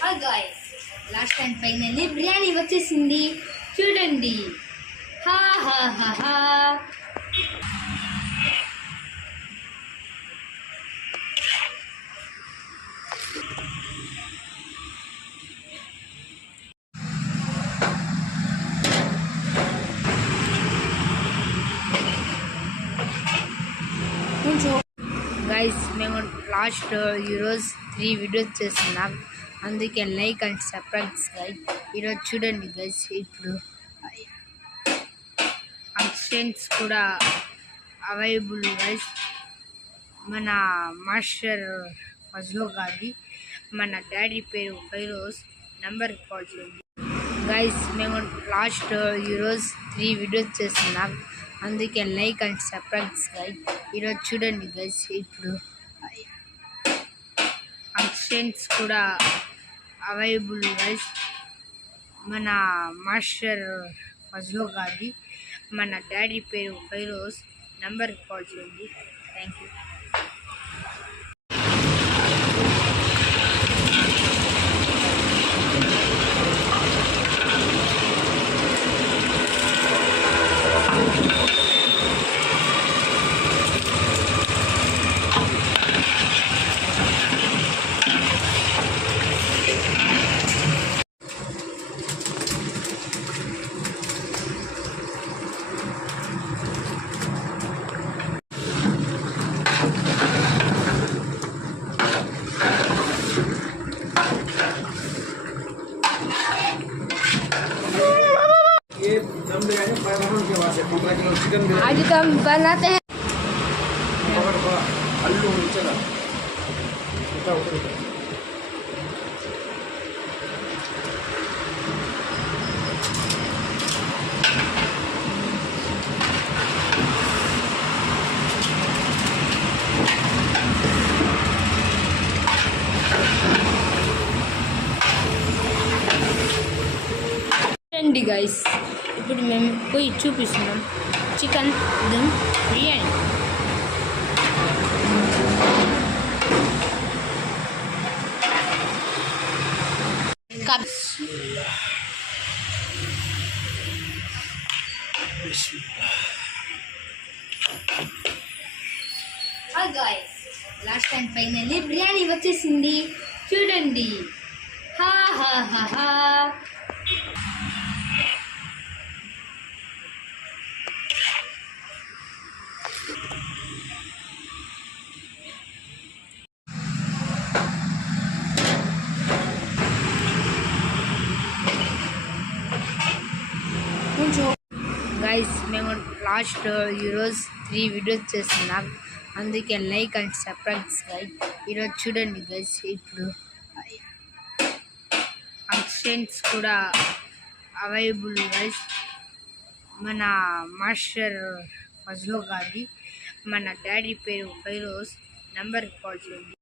Hi guys, last time finally biryani వచ్చేసింది చూడండి. హా హా హా హా. గైస్, మేము లాస్ట్ ఈరోజు 3 వీడియోస్ చేస్తున్నాం, అందుకే లైక్ అండ్ సబ్స్క్రైబ్ గైస్. ఈరోజు చూడండి గైస్, ఇప్పుడు అసిస్టెంట్స్ కూడా అవైలబుల్ గైస్. మన మాస్టర్ ఫజ్లో కాదు, మన డాడీ పేరు ఫైరోజ్. నెంబర్కి కాల్ చేయండి గైస్. మేము లాస్ట్ ఈరోజు 3 వీడియోస్ చేస్తున్నాం, అందుకే లైక్ అండ్ సబ్స్క్రైబ్ గైస్. ఈరోజు చూడండి గైస్, ఇప్పుడు అసిస్టెంట్స్ కూడా అవైలబుల్ గైస్. మన మాస్టర్ ఫజ్లో కాదు, మన డాడీ పేరు ఫైరోజ్. నెంబర్కి కాల్ చేయండి. Thank you. आज तो हम बनाते हैं గైస్. ఇప్పుడు మేము పోయి చూపిస్తున్నాం chicken dum biryani. Hi guys, last time finally biryani వచ్చేసింది చూడండి. హా హా హా హా. గైస్, మేము లాస్ట్ ఈరోజు 3 వీడియోస్ చేస్తున్నాం, అందుకే లైక్ అండ్ సబ్స్క్రైబ్ గైస్. ఈరోజు చూడండి గైస్, ఇప్పుడు అసిస్టెంట్స్ కూడా అవైలబుల్ గైస్. మన మాస్టర్ ఫజ్లో కాదు, మన డాడీ పేరు ఫైరోజ్. నెంబర్కి కాల్ చేయండి.